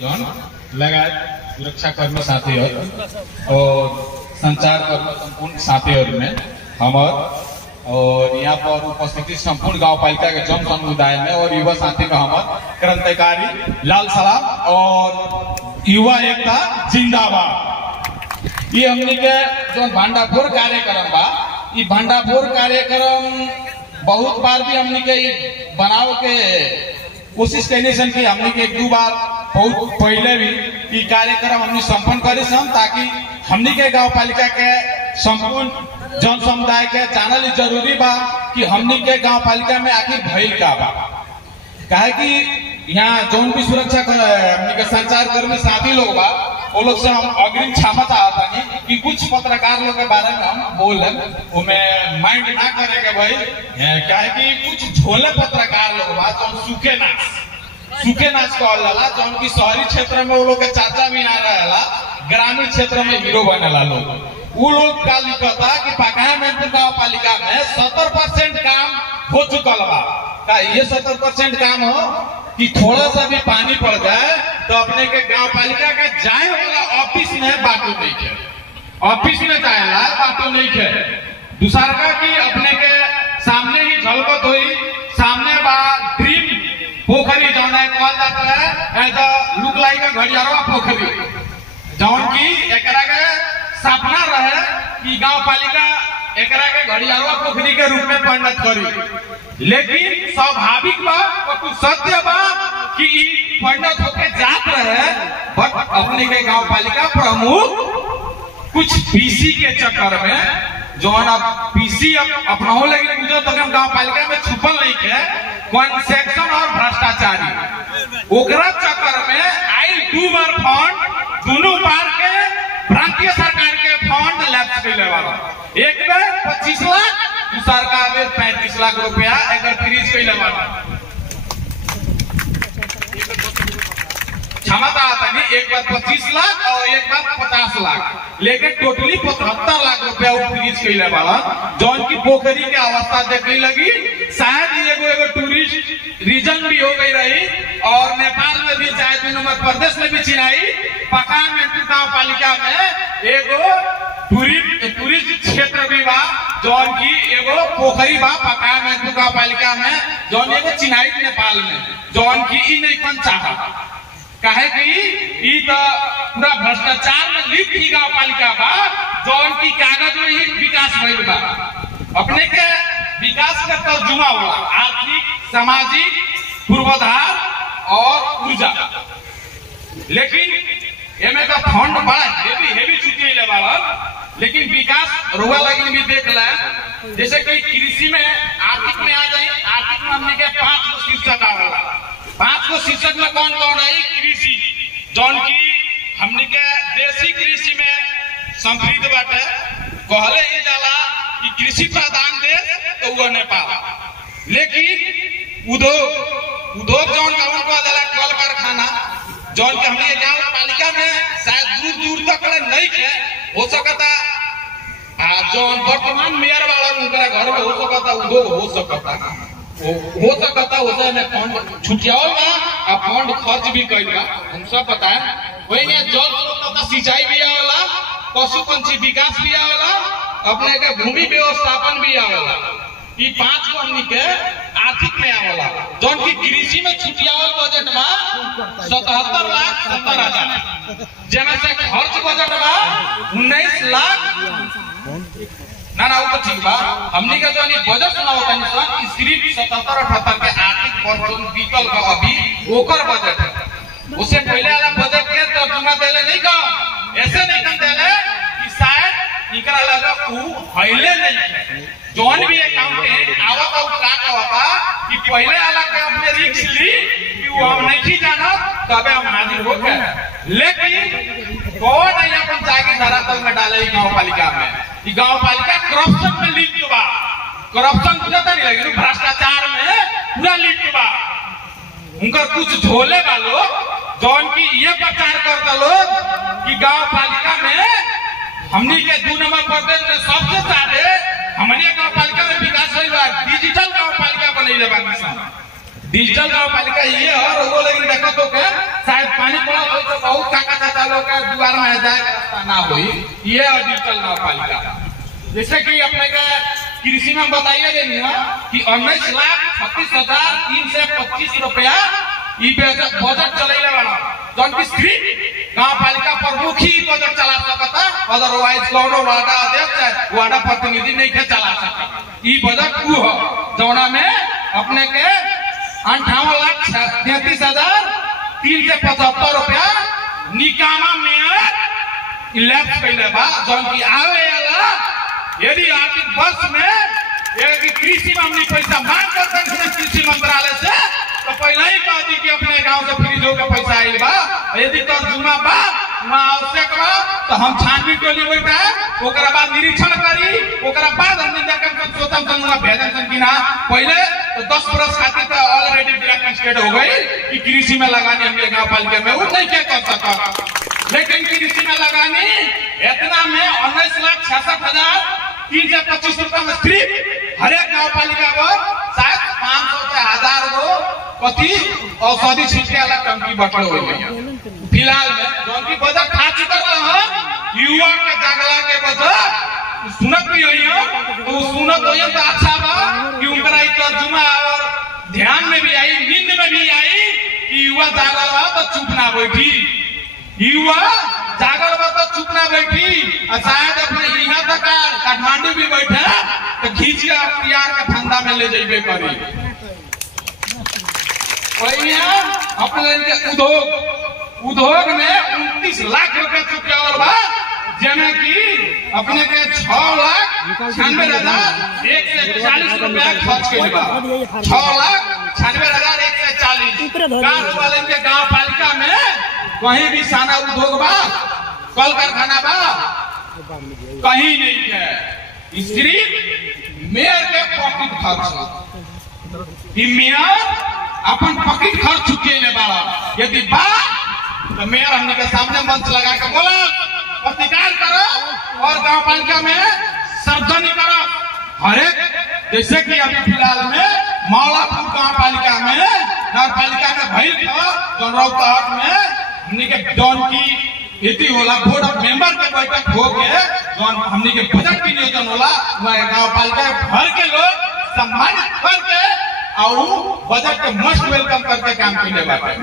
जौन लगायत सुरक्षाकर्मी साथी और संचार कर्मी संपूर्ण साथी में हमार और यहाँ पर उपस्थिति संपूर्ण गांव पालिका के जन समुदाय में और युवा साथी में हमार क्रांतिकारी लाल सलाम और युवा एकता जिंदाबाद। ये हमने के जो भांडाफोर कार्यक्रम बा, ये भांडाफोर कार्यक्रम बहुत बार भी हमने के बनाव के कोशिश करने सन कि हमने के 1-2 बार बहुत पहले भी ये कार्यक्रम हमने संपन्न करे सन, ताकि हमने के गांव पालिका के संपूर्ण जन समुदाय के जानल जरूरी बा कि हमने के गांव पालिका में आखिर भइल का बा। काहे कि यहाँ जौन भी सुरक्षा हमने के संचार कर्मी साथी लोग बा, वो लोग से हम अग्रिम क्षमा चाहता नहीं कि कुछ पत्रकार लोग के बारे में हम बोले उन्हें माइंड ना करेगा भाई। क्या है कि कुछ झोले पत्रकार लोग बा जो सूखे नाच कहल जाला, जौन की शहरी क्षेत्र में वो लोग के चाचा भी ना रहेला, ग्रामीण क्षेत्र में हीरो बनेला लोग। वो लोग का लिखता कि पकाया मैनपुर गाँव पालिका में 70% काम हो चुकल बा। का ये 70% काम हो कि थोड़ा सा भी पानी पड़ जाए तो अपने के गांव पालिका के जाए वाला ऑफिस में बाटो नहीं है, ऑफिस में जाएला बाटो नहीं है। दूसरा का कि अपने के सामने ही झलकत हुई, सामने बा ड्रीम पोखरी जौन है कहल जाता है एज लुक लाइक घड़ियारवा पोखरी, जौन की एकरा के सपना रहे कि गांव पालिका एकरा के घड़ियारवा पोखरी के रूप में परिणत करी। लेकिन स्वाभाविक बा और सत्य बा कि परिणत होके जात रहे, बट अपने के गांव पालिका प्रमुख कुछ पीसी के चक्कर में जो पीसी अपना हो, लेकिन मुझे तो गांव पालिका में छुपल नहीं है कंसेप्शन और भ्रष्टाचारी, ओकरा चक्कर में आई 2 बार फंड दोनों बार के प्रांतीय सरकार के फंड लैप्स कैले वाला, एक में 25 लाख, दूसरा का 35 लाख रुपया अगर फ्रीज कैले वाला। क्षमता आता नहीं, एक बार 25 लाख और एक बार 50 लाख, लेकिन टोटली 75 लाख रुपया फ्रीज कैले वाला, जौन की पोखरी के अवस्था देखने लगी। शायद एगो टूरिस्ट रीजन भी हो गई रही और नेपाल में भी चाहे 2 नंबर प्रदेश में भी चिनाई। पका मैनपुर गांव पालिका में एगो टूरिस्ट क्षेत्र भी बा, जौन की एगो पोखरी बा पका मैनपुर गांव पालिका में, जौन एगो चिनाई नेपाल में, जौन की ई नहीं कन चाहा। काहे कि ई तो पूरा भ्रष्टाचार में लिप्त ही गांव पालिका बा, जौन की कागज में ही विकास भइल बा। अपने के विकास का तर्जुमा हुआ आर्थिक, सामाजिक, पूर्वाधार और ऊर्जा, लेकिन एमे का फंड बड़ा हेवी चुकी ले वाला, लेकिन विकास रुआ लगी भी देख ला। जैसे कि कृषि में आर्थिक में आ जाए, आर्थिक में हमने के 5 गो शीर्षक आवेला। 5 गो शीर्षक में कौन कौन है? कृषि, जौन की हमने के देशी कृषि में समृद्ध बाटे, कहले ही जाला कि कृषि प्रधान देश तो वो नेपाल। लेकिन उद्योग जौन कौन को जाला कल कारखाना, जौन के हमने गांव पालिका में शायद दूर तक नहीं है, हो सकता जौन वर्तमान मेयर वाला उनका घर में हो सकता उद्योग हो सकता उसे में फंड छुटियाओ बा, फंड खर्च भी कइल बा, हम सब बताएं। वही जल स्रोत सिंचाई भी आवेला, पशु पंछी विकास भी आवेला, अपने के भूमि व्यवस्थापन भी आवेला। ये 5 को हमनी के आर्थिक में आवेला, जौन की कृषि में छुटियावल बजट बा 77,70,000, जेमे से खर्च बजट बा 19 लाख। ना वो तो ठीक बा, हमनी का जो बजट सुनाओ तनी सन सिर्फ 77-78 के आर्थिक वर्ष बीतल का अभी ओकर बजट है। उससे पहले वाला बजट के तर्जुमा देले नहीं का, ऐसे नहीं कर देले कि शायद इकरा लगा ऊ हइले नहीं है। जौन भी अकाउंटेंट आवत और का कहता कि पहले वाला के अपने रिस्क ली कि वो हम नहीं जाना तबे हम हाजिर हो गए, लेकिन कौन नहीं अपन जाके धरातल में डाले गांव पालिका में। गांव पालिका करप्शन में लिप्त बा, करप्शन बुझाता नहीं लगे, भ्रष्टाचार में पूरा लिप्त बा। उनका कुछ झोले वालों जौन की ये प्रचार करता लोग कि गांव पालिका में हमनी के 2 नंबर प्रदेश में सबसे ज्यादा हमने गांव पालिका में विकास हुई बा, डिजिटल गांव पालिका बनैले बा। डिजिटल गाँव पालिका ये और वो, लेकिन देखो तो के शायद पानी पड़ा हो तो बहुत काका चाचा लोग के द्वार में जाए रास्ता ना हुई, ये और डिजिटल गाँव पालिका। जैसे कि अपने के कृषि में बताइए देनी है कि 19,36,325 रुपया बजट चलेगा वाला, जौन की सिर्फ गाँव पालिका प्रमुख ही बजट चला सकता, अदरवाइज कौनो वार्ड अध्यक्ष वार्ड प्रतिनिधि नहीं के चला सकता। ये बजट वो हो जौना में अपने के 58,33,375 रुपया निकामा में इलेक्ट कैले बा, जौन की आवे वाला यदि आर्थिक वर्ष में यदि कृषि में हमने पैसा मांग करते हैं कृषि मंत्रालय से, तो पहले ही कह दी कि अपने गांव से फ्रीज होकर पैसा आई बा, यदि तर्जुमा बा वहाँ आवश्यक बा तो हम छानबीन टोली बैठा ओकरा बाद निरीक्षण करी, ओकरा बाद हमने जाकर सोचम संगवा भेजन सन कि ना पहले तो 10 बरस खातिर तो ऑलरेडी ब्लैकलिस्टेड हो गई कि कृषि में लगानी हमने गाँव पालिका में वो नहीं क्या कर सकता, लेकिन कृषि में लगानी इतना में 19,66,325 रुपया में सिर्फ हर एक गाँव पालिका को शायद 500 से 1000 को कथी औषधि छिड़के वाला टंकी बटल हो गई। फिलहाल में जौन की बजट खा चुका है युवा के जागला के बजट सुनत भी हुई है, तो सुनत हो तो अच्छा बा कि उनका तर्जुमा और ध्यान में भी आई, नींद में भी आई कि युवा जागल बा तो चुप ना बैठी, युवा जागल बा तो चुप ना बैठी, शायद अपने यहाँ तक काठमांडू भी बैठे तो खींच के अख्तियार के फंदा में ले जाइए करी। अपने उद्योग में 29 लाख रुपया चुकावल बा, जेमे की अपने के 6,96,140 रुपया खर्च कैल बा, 6,96,140। गाँव वाले के गाँव पालिका में कहीं भी साना उद्योग बा, कल कारखाना बा, कहीं नहीं है, सिर्फ मेयर के पॉकेट खर्च। मेयर अपन पॉकेट खर्च चुके बाड़ा, यदि बा तो मेयर हमने के सामने मंच लगा के बोला प्रतिकार करो और गांव पालिका में सर्जनी करो। हर एक जैसे कि अभी फिलहाल में मौलापुर गांव पालिका में नगर पालिका में भइल जनरौतहट में हमने के जौन की यदि होला बोर्ड ऑफ मेंबर के बैठक हो के जौन हमने के बजट की नियोजन होला गांव पालिका भर के लोग सम्मानित करके और बजट के मस्ट वेलकम करके काम किए बाटे।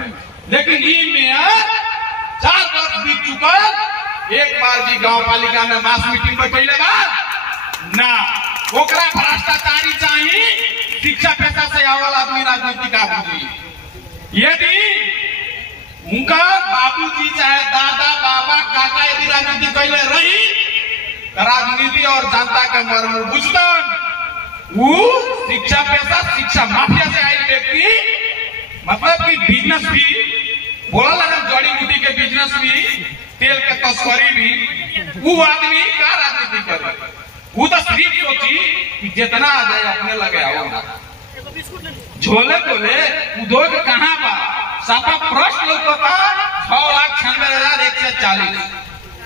लेकिन ई मेयर 4 वर्ष बीत चुका, एक बार भी गांव पालिका में मास मीटिंग बैठे बा ना, ओकरा भ्रष्टाचारी चाहिए, शिक्षा पेशा से आवल आदमी राजनीति का बुझी। यदि उनका बाबूजी चाहे दादा बाबा काका यदि राजनीति कैले रही, राजनीति और जनता के मर्म बुझतन, वो शिक्षा पेशा शिक्षा माफिया से आई व्यक्ति, मतलब कि बिजनेस भी बोला लगा, जड़ी बूटी के बिजनेस भी, तेल के तस्करी भी, वो आदमी का राजनीति करे, वो तो सिर्फ सोची कि जितना आ जाए अपने लगे आओ, झोले झोले उद्योग कहाँ बा, साफा प्रश्न लोगों 6,96,140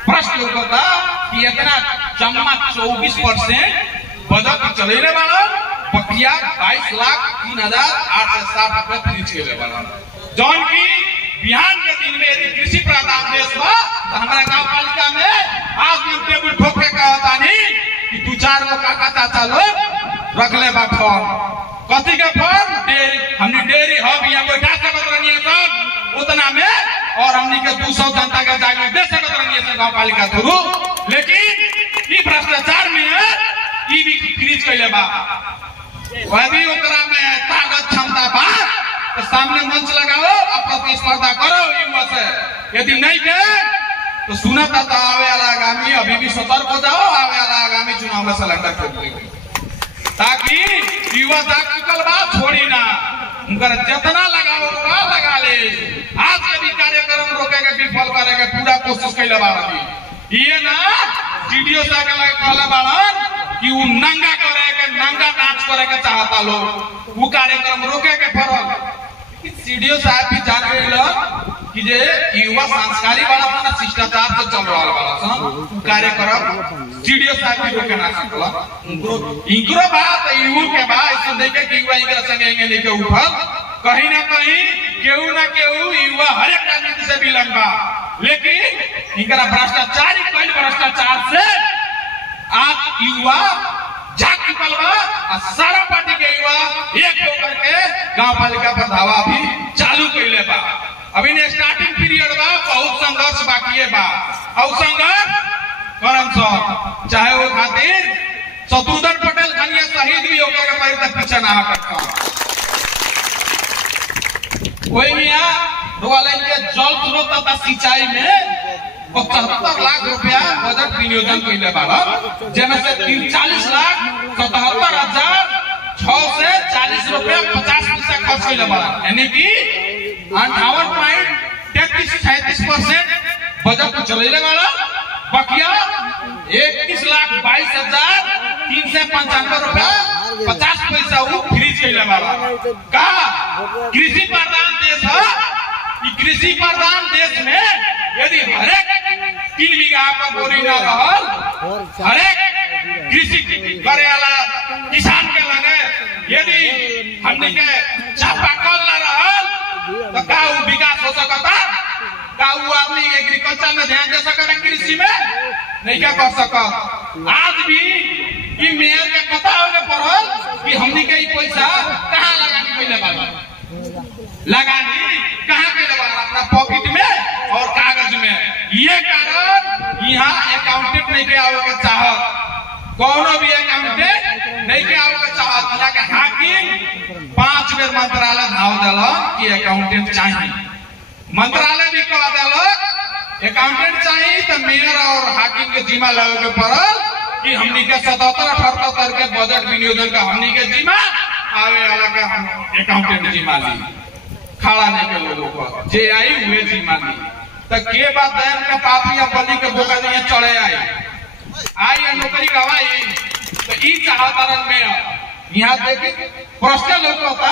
प्रश्न लोगों कि इतना जम्मा 24% बजट चलेने वाला, बकिया 22,03,860 रुपया खरीद के वाला, जौन की बिहान के दिन में यदि कृषि प्रधान देश बा तो हमारा गाँव पालिका में आज भी टेबल ठोके का होता नहीं कि 2-4 गो काका चाचा लोग रख ले बा फॉर्म, कथी के फॉर्म, डेयरी, हमने डेयरी हब यहाँ बैठा सकत रही सब उतना में, और हमने के 200 जनता के जागरूक दे सकत रही गाँव पालिका थ्रू, लेकिन ये भ्रष्टाचार में है, ये भी खरीद कैले बा, वही ओकरा में ताकत क्षमता बा तो सामने मंच लगाओ, प्रतिस्पर्धा करो युवा से, यदि नहीं के तो सुनता तो आवे वाला आगामी अभी भी सतर्क हो जाओ, आवे वाला आगामी चुनाव में सिलेक्ट कर दो, ताकि युवा जागरूकल बा छोड़ी ना, उनका जितना लगाओ लगा ले। आज के भी कार्यक्रम रोकेगा विफल करेगा, पूरा कोशिश कैले बा, ये ना वीडियो से कहले बाड़न कि वो नंगा करे के, नंगा नाच करे के चाहता लोग, वो कार्यक्रम रोके के फरल। सीडीओ साहब भी जान गए कि जे युवा संस्कारी वाला अपना शिष्टाचार से चल रहा वाला कार्यक्रम सीडीओ साहब भी रोके ना सकला, इनको बात युवा के बात इसको देखे कि युवा इनके संगे लेके उठल कहीं ना कहीं केहू ना केहू युवा हर एक राजनीति से विलंब बा, लेकिन इनका भ्रष्टाचारी कई भ्रष्टाचार से आज युवा जाग चुकल बा और सारा पार्टी के युवा एक होकर के गांव पालिका पर धावा भी चालू कैले बा। अभी ने स्टार्टिंग पीरियड बा, बहुत संघर्ष बाकी बा और संघर्ष करम सर चाहे वो खातिर शत्रुघ्न पटेल खनिया शहीद भी होकर के तक पीछे ना हटता। वही मियां रोवालैन के जल स्रोत तथा सिंचाई में 75 लाख रुपया बजट विनियोजन कैले बा, जेमे से 340,77,600 से 40 रुपया 50 पैसा खर्च कैले बा, यानी कि 58.33% बजट को चलेले वाला बकिया 21,22,395 रुपया 50 पैसा वो फ्रीज कैले वाला। का कृषि प्रधान देश है, कृषि प्रधान देश में यदि हरेक 3 बीघा पर बोरी न रहल, हरेक कृषि करे वाला किसान के लगे यदि हमने के चापाकल न रहल तो का वो विकास हो सकता? का वो आदमी एग्रीकल्चर में ध्यान दे सकता? कृषि में नहीं क्या कर सकता? आज भी ये मेयर के पता होगा पढ़ल कि हमने के पैसा कहाँ लगानी पहले बाबा लगानी कहाँ के लगा? अपना पॉकेट में और कागज में। ये कारण यहाँ अकाउंटेंट नहीं के आओ के चाहत, कोनो भी अकाउंटेंट नहीं के आओ के चाहत, के हाकिम 5 बेर मंत्रालय धाव दिलन कि अकाउंटेंट चाहिए, मंत्रालय भी कह दिलक अकाउंटेंट चाहिए, तो मेयर और हाकिम के जिम्मा लगे के पड़ल कि हमनी के 77-78 के बजट विनियोजन का हमनी के जिम्मा आवे वाला के हम अकाउंटेंट जिम्मा ली, खड़ा नहीं के लोगों को जे आई हुए जिम्मा ली। तो के बात दैन के पापी या बलि के बोका नहीं चढ़े आई नौकरी गवाई। तो ई चाहतारन में यहाँ देखे प्रश्न लोग होता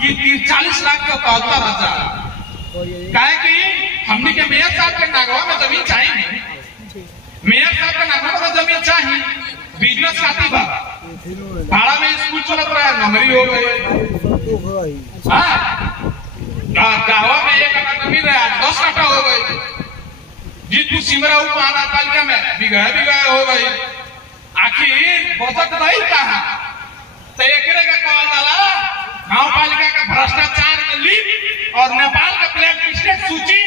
कि 40 लाख के 73,000 काहे कि हमनी के मेयर साहब के नागवा में जमीन चाहिए नहीं, मेयर साहब के नागवा में जमीन चाहिए, बिजनेस खाती बा, भाड़ा में स्कूल चलत रहा है, नौकरी हो गई, गाँव में 1 कट्ठा जमीन रहा 10 कट्ठा हो गई, जीतपुर सिमरा महानगरपालिका में बिगड़ हो गई। आखिर बजट नहीं कहा तो एक कहल जाला गाँव पालिका का भ्रष्टाचार में लिप्त और नेपाल का ब्लैक लिस्टेड सूची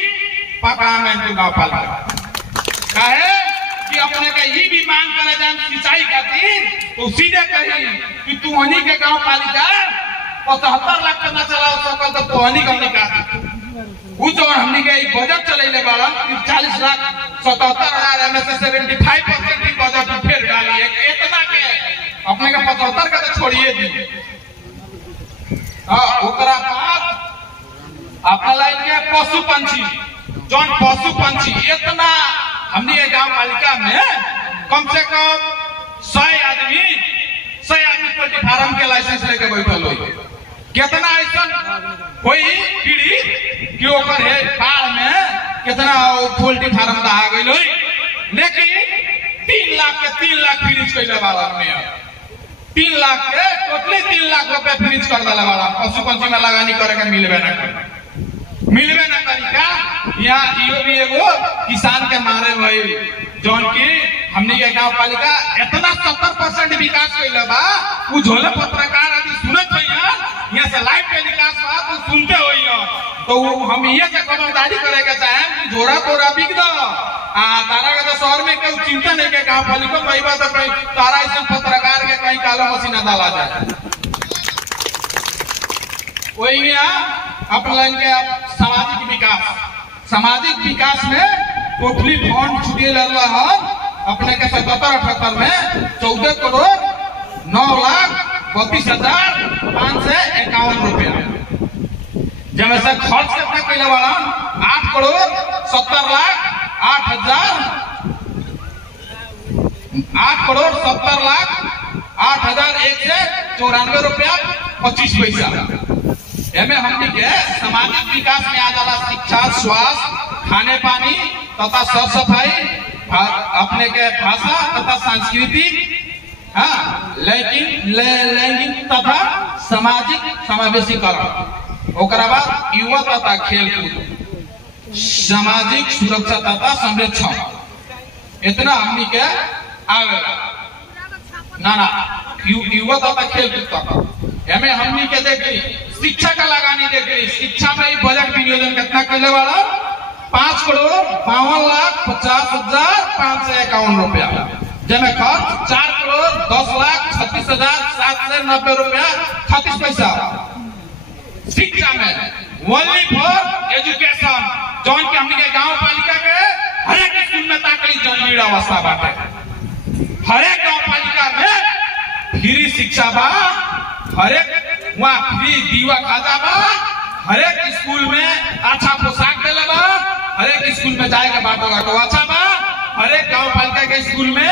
पका में गाँव पालिका कहे कि अपने का ये भी मांग करे जान सिंचाई खातिर तो सीधे कही कि तू हनी के गाँव पालिका 75 लाख का ना चला सकल तो तोहनी का निकाल जो हमने के बजट चले वाला 40,77,000 में से 75% की बजट फिर डाली है, इतना के अपने का 75 का तो छोड़िए दी। ओकरा बाद अपना लाइन के पशु पंछी जौन पशु पंछी इतना हमने ये गांव पालिका में कम से कम 100 आदमी पोल्ट्री फार्म के लाइसेंस लेके बैठल हो। कितना ऐसा कोई पीढ़ी कि ओकर है बाढ़ में कितना पोल्ट्री फार्म दहा गई, लेकिन 3 लाख फ्रीज कैले वाला में 3 लाख के टोटली 3 लाख रुपए फ्रीज कर दिला वाला पशु पंछी में लगानी करे के मिलबे ना करी का। यहाँ इहो भी एगो किसान के मारे भाई जौन की हमने के गाँव पालिका इतना 70% विकास कैले बा, उ झोले पत्रकार आदि सुनत भैया यहाँ से लाइव टेलीकास्ट बा तो सुनते हो, तो हम ये से खबरदारी करे के चाहे कि झोरा तोरा बिक दो तारा के तो शहर में कोई चिंता नहीं के गाँव पालिका भाई बात कहीं तारा ऐसे पत्रकार के कहीं काला मशीना डाला जाए। वही अपना लाइन के सामाजिक विकास में टोटली फंड छुटे लगा है अपने के 77-78 में 14,09,32,551 रुपया, जब से खर्च कितना कैले वाला 8,70,08,194 रुपया 25 पैसा। एमे हमनी के सामाजिक विकास में आ जाला शिक्षा, स्वास्थ्य, खाने पानी तथा साफ सफाई, अपने के भाषा तथा सांस्कृतिक, लैंगिक तथा सामाजिक समावेशीकरण, ओकरा बाद युवा तथा खेलकूद, सामाजिक सुरक्षा तथा संरक्षण, इतना हमनी के आवेला ना युवा तथा खेलकूद तक एमे हमनी के देखी शिक्षा का लगानी देखी। शिक्षा में बजट विनियोजन कितना कैले वाला 5,52,50,551 रुपया, जमे खर्च 4,10,36,790 रुपया 36 पैसा। शिक्षा में ओनली फॉर एजुकेशन, जौन के हमनी के गांव पालिका के हर एक स्कूल में ताकि जंजीर अवस्था बाटे। हर एक गांव पालिका में फ्री शिक्षा बा, हर एक वहाँ फ्री दीवा खाजा बा, हर एक स्कूल में अच्छा पोशाक देले बा, हर एक स्कूल में जाए के बाटो घाटो अच्छा बा, हर एक गांव पालिका के स्कूल में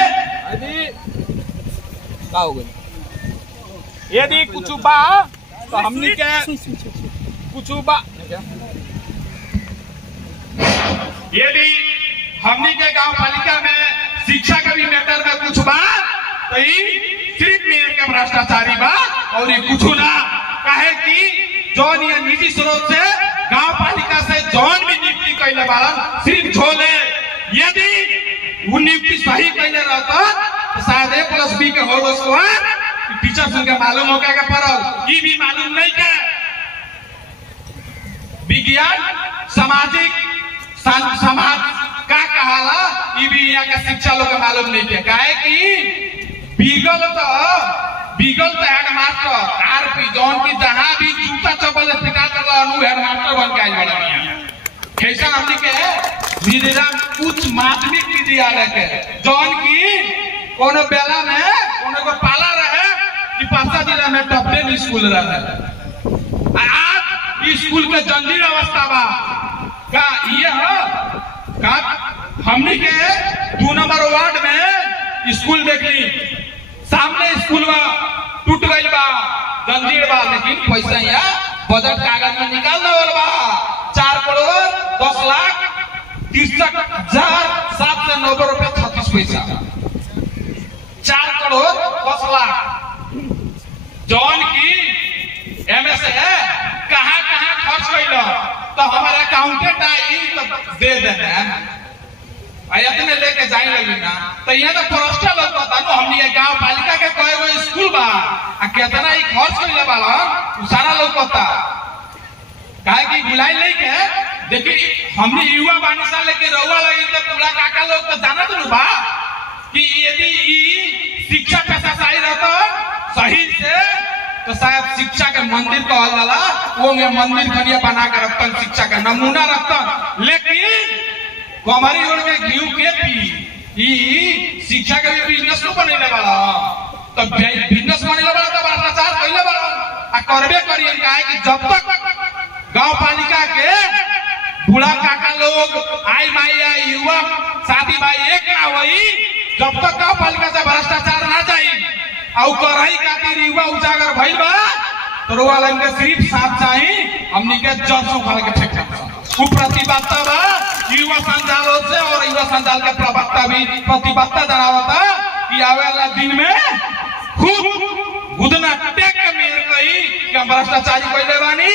यदि कुछ बा तो हमनी के कुछ बा, यदि हमनी के गांव पालिका में शिक्षा के भी मैटर में कुछ बा तो सिर्फ मेयर के भ्रष्टाचारी बा और ये कुछ ना। काहे कि जौन ये निजी स्रोत से गांव पालिका से जौन भी नियुक्ति कैले बालन सिर्फ झोले। यदि वो नियुक्ति सही कैले रहता तो शायद A+B के होल स्क्वायर टीचर सुन के मालूम हो गया पड़ल, ये भी मालूम नहीं के। विज्ञान सामाजिक समाज का कहाला ये भी यहाँ के शिक्षा लोग मालूम नहीं के। काहे कि बीगल तो हेडमास्टर आरपी जौन की जहां भी जूता चप्पल पिटा कर हेडमास्टर बन के आई बड़ा कैसा हमने के मिनिराम उच्च माध्यमिक विद्यालय के जौन की कोनो बेला में कोनो को पाला रहे कि पासा जिला में टॉप 10 स्कूल रहे। आज स्कूल के जंजीर अवस्था बा का ये हो का हमने के 2 नंबर वार्ड में स्कूल देखली, सामने स्कूल में टूट गई बा, जंजीर बा, लेकिन पैसा यहाँ बजट कागज में निकाल देवल बा 4,10,63,790 रुपया 36 पैसा। 4,10,00,000 जौन की MS है कहाँ खर्च कैल तो हमारे अकाउंटेंट आई तो दे देते इतने लेके जाए लगी ना तो यहाँ तो फॉरेस्टर लोग पता ना हमनी गांव पालिका के कोई वो स्कूल बा कितना ही खर्च कैले बाला सारा लोग पता। काहे कि बुलाई लेके देखी हमनी युवा बानिसा लेके रहुआ लगी तो पूरा काका लोग तो जाना तो बा कि यदि शिक्षा पेशा सही रहता सही से तो शायद शिक्षा के मंदिर कहल जाला वो में मंदिर खनिया बना के रखता शिक्षा का नमूना रखता। लेकिन हमारी ओर में घी के पी शिक्षा के भी बिजनेस को बनेले वाला तो बिजनेस बनेले वाला तो भ्रष्टाचार कैले वाला आ करबे करिए। काहे कि जब तक गांव पालिका के बूढ़ा काका लोग आई माई आई युवा साथी भाई एक ना हुई जब तक गांव पालिका से भ्रष्टाचार ना जाई और करही खातिर युवा उजागर भइल बा तो रोवा लंगे सिर्फ साथ चाहिए हमनी के जर्सों खा के फेंक वो प्रतिबद्धता बा युवा संजालों से और युवा संजाल के प्रवक्ता भी प्रतिबद्धता जनावता कि आवे वाला दिन में खूब गुदना टेक के मेर कही कि हम भ्रष्टाचारी कैले बानी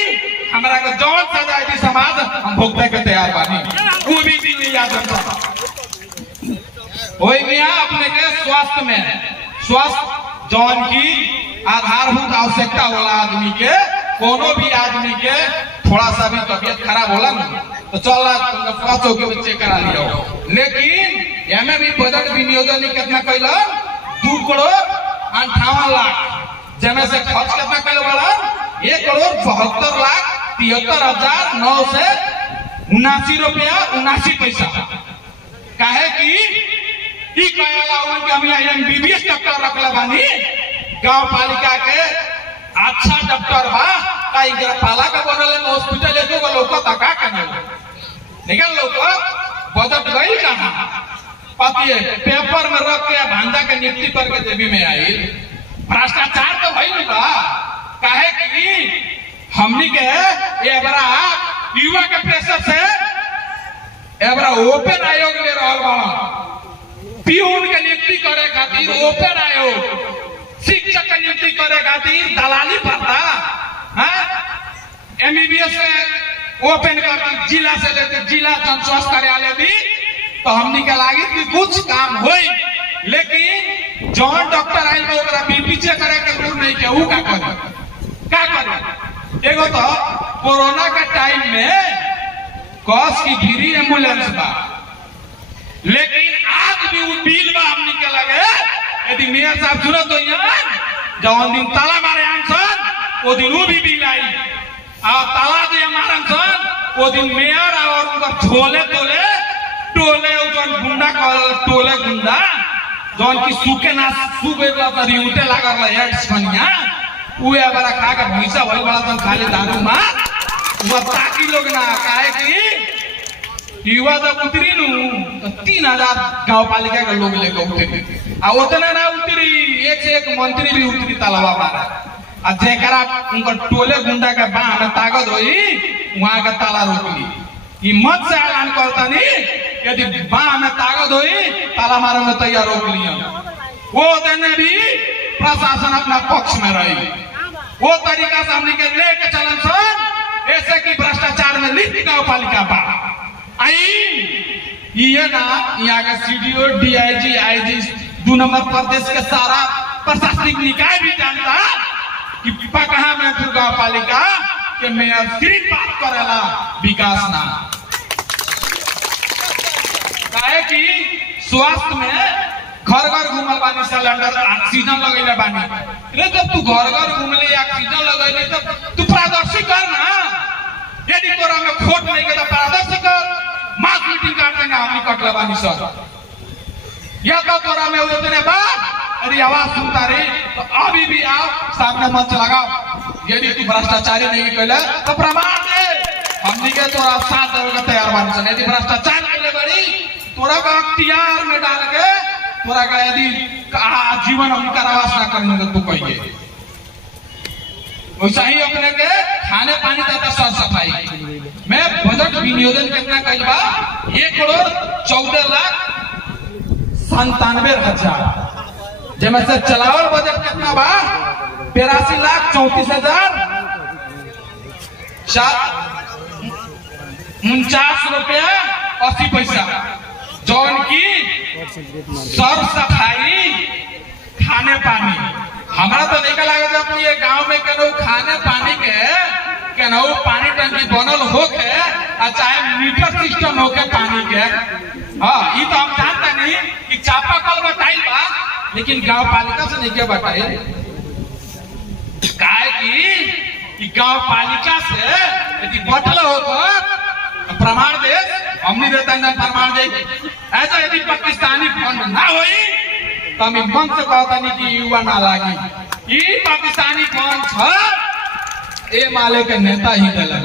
हमरा के जौन सजा दी समाज हम भुगते के तैयार बानी वो भी दिन याद रखता। वही मियां अपने के स्वास्थ्य में स्वास्थ्य जौन की आधारभूत आवश्यकता होला आदमी के कोनो भी आदमी के थोड़ा सा भी तबियत खराब होला ना तो चल चौकी में चेक करा लिया। लेकिन एमे भी बजट विनियोजन कितना कैल 2,58,00,000 जमे से खर्च कितना कैल वाला 1,72,73,979 रुपया 79 पैसा। काहे कि MBBS डॉक्टर रखला बानी गांव पालिका के अच्छा डॉक्टर बा कई पाला का बनल हॉस्पिटल एको को लोक तका करने निकल लोक बजट गई कहां पति पेपर में रख के भांजा के नियुक्ति करके देवी में आई भ्रष्टाचार तो भइल बा। काहे कि हमनी के एबरा युवा के प्रेशर से एबरा ओपन आयोग ले रहल बा पीऊन के नियुक्ति करे खातिर ओपन आयोग शिक्षक के नियुक्ति करे खातिर दलाली पड़ता है MBBS ओपन करके जिला से लेते जिला जन स्वास्थ्य कार्यालय भी तो हमनी के लागी कि कुछ काम होई, लेकिन जॉन डॉक्टर आइल ओकरा बीपी चेक करे के जरूर नहीं के ऊ का करे। एगो तो कोरोना के टाइम में कस की गिरी एम्बुलेंस बा, लेकिन आज भी वो बिल बा हमनी के लगे। यदि मेयर साहब सुनो तो यार जौन दिन ताला मारे आंसन वो दिन वो भी बिल आई, और ताला जो मारन सन वो दिन मेयर और उनका झोले तोले टोले गुंडा टोले गुंडा जौन की सूखे ना सूखे उठे लगा एड्स बनिया उहे बड़ा खा के भैंसा भइल बड़ा तन खाली दारू मार वो ताकि लोग ना काहे कि युवा जब उतरी नु तो 3000 गांव पालिका के लोग लेके उतरी, आ उतना ना उतरी एक से एक मंत्री भी उतरी तालाबा मारा, आ जेकरा उनका टोले गुंडा के बाह में ताकत होई वहां का ताला रोकली। हिम्मत से ऐलान करता नहीं यदि बाह में ताकत होई ताला मारे में तैयार रोक लिया। वो देने भी प्रशासन अपना पक्ष में रही, वो तरीका से हमने के लेके चलन सन ऐसे कि भ्रष्टाचार में लिप्त गांव पालिका बा आई ये ना यहाँ का CDO DIG IG 2 नंबर प्रदेश के सारा प्रशासनिक निकाय भी जानता कि पकहा में फिर गांव पालिका के मेयर सिर्फ बात करेला विकास ना काहे कि स्वास्थ्य में घर घर घूमल बानी सिलेंडर ऑक्सीजन लगेले बानी। रे जब तू घर घर घूमले ऑक्सीजन लगेले तब तू पारदर्शी कर ना, यदि तोरा में खोट नहीं के तो पारदर्शी कर। मास मीटिंग काटते ना हमनी कटले बानी सर, या तो तोरा में उतने बाद यदि आवाज सुनता रही तो अभी भी आओ सामने मंच लगाओ। यदि तू भ्रष्टाचारी नहीं कैले तो प्रमाण दे, हमनी के तोरा साथ देवे के तैयार बानी सन। यदि भ्रष्टाचार कैले बड़ी तोरा का अख्तियार में डाल के तोरा का यदि जीवन हम कारावास ना करने तो तू कहिए। वैसा ही अपने के खाने पानी तथा साफ सफाई में बजट विनियोजन कितना कइल बा 1,14,97,000 जेमे से चलावल बजट कितना बा 82,49 रुपया 80 पैसा, जौन की सर सफाई खाने पानी हमारा तो नहीं लगे जब ये गांव में केनो खाने पानी के केनो पानी टंकी बनल होके चाहे मीटर सिस्टम होके पानी के। हाँ ये तो हम जानते नहीं कि चापाकल बताई बा, लेकिन गांव पालिका से नहीं के बताई काहे कि गांव पालिका से यदि बटल हो प्रमाण दे हमनी देता है प्रमाण दे। ऐसा यदि पाकिस्तानी फंड ना होई तो हम मन से कहता नहीं कि युवा ना लागी ये पाकिस्तानी फंड छ ए माले के नेता ही दिले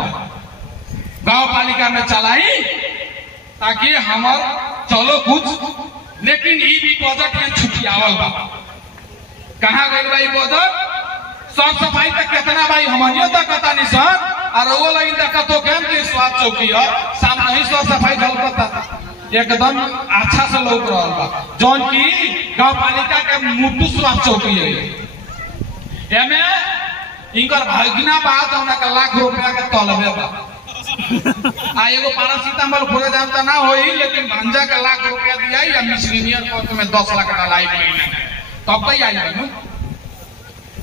गांव पालिका में चलाई ताकि हमार चलो कुछ, लेकिन ये भी बजट में छुटियावल बा। कहाँ गई भाई बजट साफ सफाई तक कितना भाई हमारियों तक पता नहीं सर, और वो लाइन तक तो केम के स्वास्थ्य चौकी है सामने ही साफ सफाई झलकता एकदम अच्छा से लोग रहल बा, जौन की गांव पालिका के मुट्टू स्वास्थ्य चौकी है। एमे इनकर भागना बात होना का लाख रुपया के तलबे बा। आ एगो पैरासिटामोल खोले दाम त ना होई, लेकिन भंजा के लाख रुपया दिया या मिसलिनियर कोर्ट में 10 लाख का लाई महीने तब कई आई है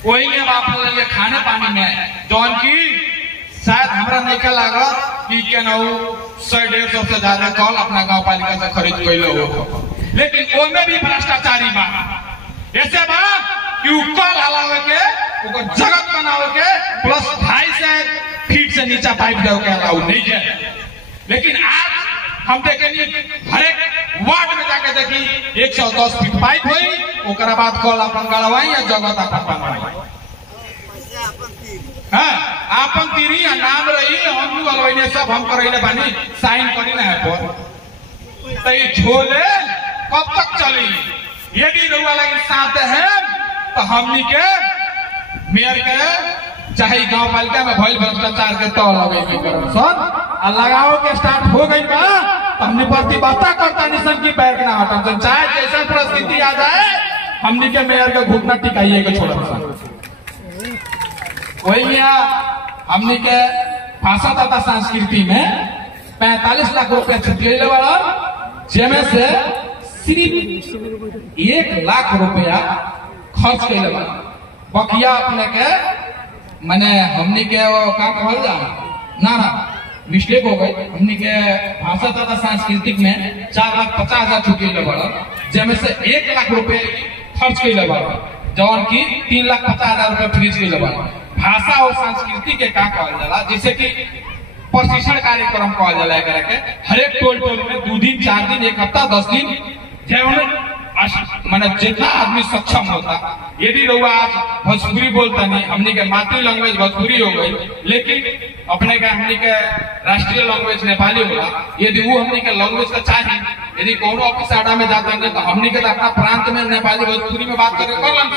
वही में बाप ये खाने पानी में जौन की शायद हमरा नहीं के लगा कि केनो 100-150 से ज्यादा कॉल अपना गांव पालिका से खरीद कैले हो, लेकिन ओमे भी भ्रष्टाचारी बा। ऐसे बा कि कॉल हलावे के ओकर जगत बनावे के प्लस 2.5 फीट से नीचा पाइप दे के अलाउ नहीं है। लेकिन आज हम देखेंगे हर एक वार्ड में जाके देखी 110 फीट पाइप हुई ओकरा बाद कॉल अपन गड़वाई या जगत अपन बनवाई। हाँ आपन तीरी नाम रही हम अलवैने सब हम करैले बानी साइन करी ना है पर तो ये झोले कब तक चली। यदि रउआ लगी साथ है तो हमनी के मेयर के चाहे गांव पालिका में भइल भ्रष्टाचार के तो लगे करप्शन आ लगाओ के स्टार्ट हो गई बा तो हमने प्रतिबद्धता करता निशन की पैर ना हटन चाहे जैसा परिस्थिति आ जाए हमनी के मेयर के घुटना टिकाइए के छोड़ वही हमनी के भाषा तथा संस्कृति में 45 लाख रुपया छुट्टी वाला, जेमे से सिर्फ 1 लाख रुपया खर्च कैले बा। बकिया अपने के माने हमने के का कहल जा ना मिस्टेक हो गई। हमने के भाषा तथा सांस्कृतिक में 4,50,000 छुट्टी ले बड़ा, जेमे से 1 लाख रुपए खर्च कैले बड़ा, जौन की 3,50,000 रुपए फ्रीज कैले बड़ा। भाषा और संस्कृति के का कहल जाला, जैसे कि प्रशिक्षण कार्यक्रम कहल जाला एकरा के। हर एक टोल में 2 दिन 4 दिन 1 हफ्ता 10 दिन माने जितना आदमी सक्षम होता। यदि रउआ आज भोजपुरी बोलता नहीं, हमनी के मातृ लैंग्वेज भोजपुरी हो गई, लेकिन अपने के हमनी के राष्ट्रीय लैंग्वेज नेपाली होला। यदि वो हमनी के लैंग्वेज का चाहिए, यदि कोनो ऑफिस अड्डा में जाता है तो हमनी के अपना प्रांत में नेपाली भोजपुरी में बात कर लन,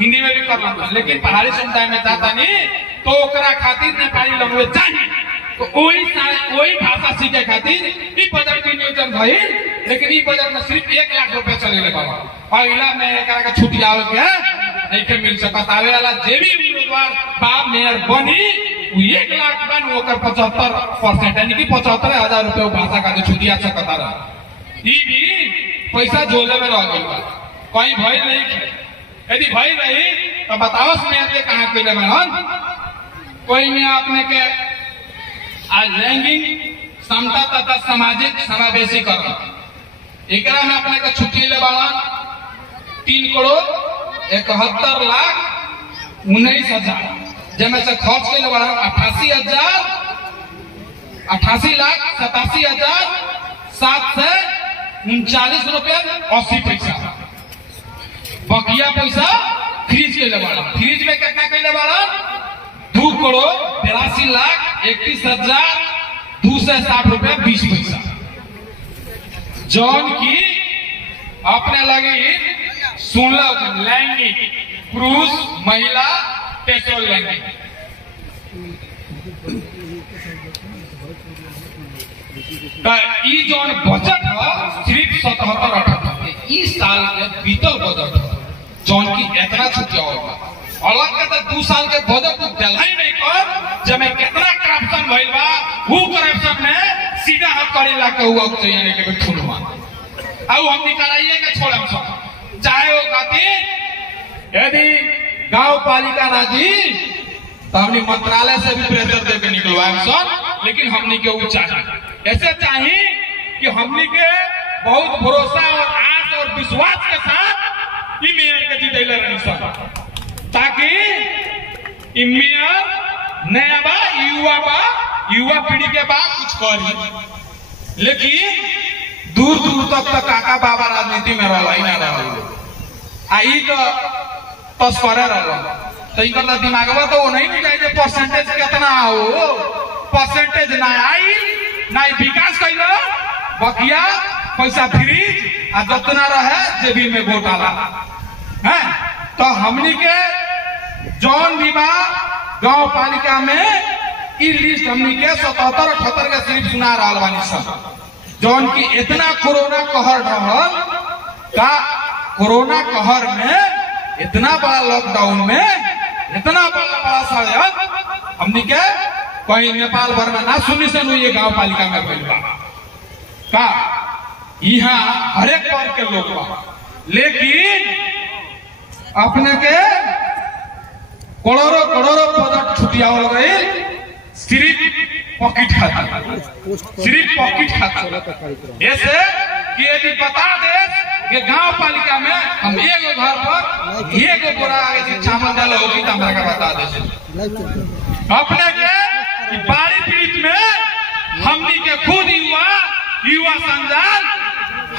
हिंदी में भी कर लन, लेकिन पहाड़ी समुदाय में जाता नहीं तो ओकरा खातिर नेपाली लैंग्वेज चाहिए। तो वही भाषा सीखे खातिर ई बजट के नियोजन भइल, लेकिन ई बजट में सिर्फ 1 लाख रुपया चले बाबा। अगला में एकरा के छुट्टी आवे के नहीं के मिल सकत। आवे वाला जे भी उम्मीदवार बा मेयर बनी 1 लाख बन ओकर 75% यानी कि 75,000 रुपया भाषा का छुट्टी आ सकता रहा। ई भी पैसा जोले में रह गई बा, कहीं भइल नहीं। यदि भइल रही तो बताओ मेयर के कहां कइले बन। कोई में अपने के आज लैंगिक समता तथा सामाजिक समावेशीकरण एकरा में अपने के छुट्टी ले बाला 3,71,19,000, जेमे से खर्च के ले बाला 88,87,739 रुपया 80 पैसा। बकिया पैसा फ्रीज के ले बाला। फ्रीज में कितना के ले बाला 2,82,31,260 रुपया 20 पैसा, जौन की अपने लगे 16 लैंगिक पुरुष महिला पेट्रोल लैंगिक। जौन बजट है सिर्फ 77-78 इस साल के बीतल बजट है, जौन की इतना छुट्टिया होगा। अलग के तो 2 साल के बजट दिला ही नहीं कर, जब कितना करप्शन भइल बा, वो करप्शन में सीधा हाथ करे ला के हुआ तो यानी के ठुलवा अब हम निकालिए के छोड़म सब। चाहे वो खातिर यदि गांव पालिका ना जी तो हमने मंत्रालय से भी प्रेशर दे के निकलवाएं सब, लेकिन हमने के वो चाहिए ऐसे चाहिए कि हमने के बहुत भरोसा और आस और विश्वास के साथ ई मेयर के जितैले रही सब, ताकि मेयर नया बा युवा पीढ़ी के बाद कुछ करी। लेकिन दूर दूर तक काका बाबा राजनीति में रहा ना रहा आई तो तस्करे रहा तो इनका दिमागवा तो वो नहीं चाहिए परसेंटेज कितना हो, परसेंटेज ना आई ना विकास कैल बकिया पैसा फ्रीज आ जितना रहे जेबी में घोटाला है। तो हमनी के जौन विभाग गांव पालिका में ई लिस्ट हमनी के 77-78 के सिर्फ सुना रहा बानी सब, जौन की इतना कोरोना कहर रहल का कोरोना कहर में इतना बड़ा लॉकडाउन में इतना बड़ा षड्यंत्र हमनी के कहीं नेपाल भर में ना सुनी सन ये गांव पालिका में भइल बा का। यहाँ हर एक वर्ग के लोग बा, लेकिन अपने के करोड़ों बजट छुटियावल गई सिर्फ पॉकेट खाता, सिर्फ पॉकेट खाता। ऐसे कि यदि बता दे कि गांव पालिका में हम एगो घर पर एगो बोरा आगे से चावल डाल होगी तो हमरा का बता दे। अपने के बाड़ी पीड़ित में हमनी के खुद युवा संजाल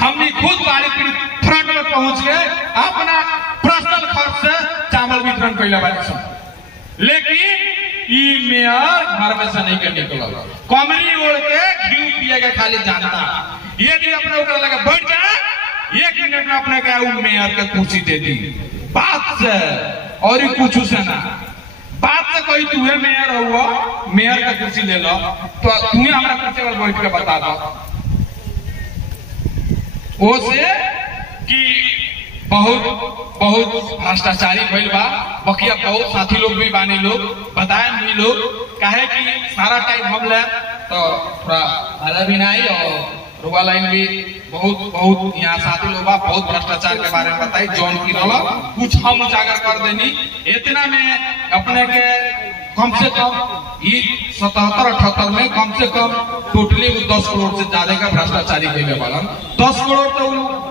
हमनी खुद बाड़ी पीड़ित फ्रंट में पहुंच के अपना पर्सनल खर्च से चावल वितरण कैले बाड़ी सब। लेकिन ई मेयर घर में से नहीं के निकला, कमरी ओढ़ के घी पिए के खाली जानता। यदि अपने ऊपर लगे बैठ जाए 1 मिनट में अपने क्या मेयर के कुर्सी दे दी बात से और कुछ से ना बात से कोई तुहे मेयर हुआ मेयर का कुर्सी ले लो तो तुम्हें हमारा कुर्सी पर बैठ के बता दो वो से कि बहुत बहुत भ्रष्टाचारी भइल बा। बकिया बहुत साथी लोग भी बानी लोग बताए भी लोग काहे कि सारा टाइम हम ले तो थोड़ा भला भी नहीं और रुआ लाइन भी बहुत बहुत यहाँ साथी लोग बा बहुत भ्रष्टाचार के बारे में बताई जौन की रोला कुछ हम उजागर कर देनी। इतना में अपने के कम से कम 77-78 में कम से कम टोटली 10 करोड़ से ज्यादा का भ्रष्टाचारी हुए वाला 10 करोड़ तो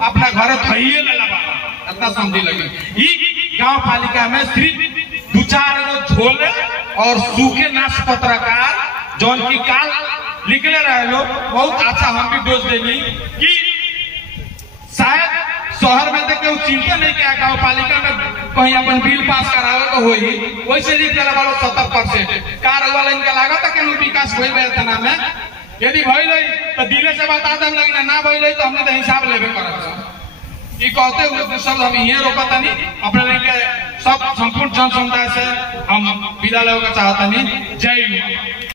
अपना घर थइए लगा इतना समझी लगी। गांव पालिका में सिर्फ 2-4 झोले और सूखे नाश पत्रकार जौन की काल निकले रहे लोग बहुत अच्छा हम भी दोष देनी कि शायद शहर में तो क्यों चिंता नहीं किया गांव पालिका में कहीं अपन बिल पास करावे को होई वैसे नहीं करा वालों 70% कार वाला इनका लागत है कि विकास होई बे तना में यदि भइल तो दिले से बता दम लेकिन ना भइल तो हमने तो हिसाब लेबे करब। ये कहते हुए सब हम ये रोकता नहीं अपने लेके सब संपूर्ण जन समुदाय से हम विदा लेवे चाहता नहीं। जय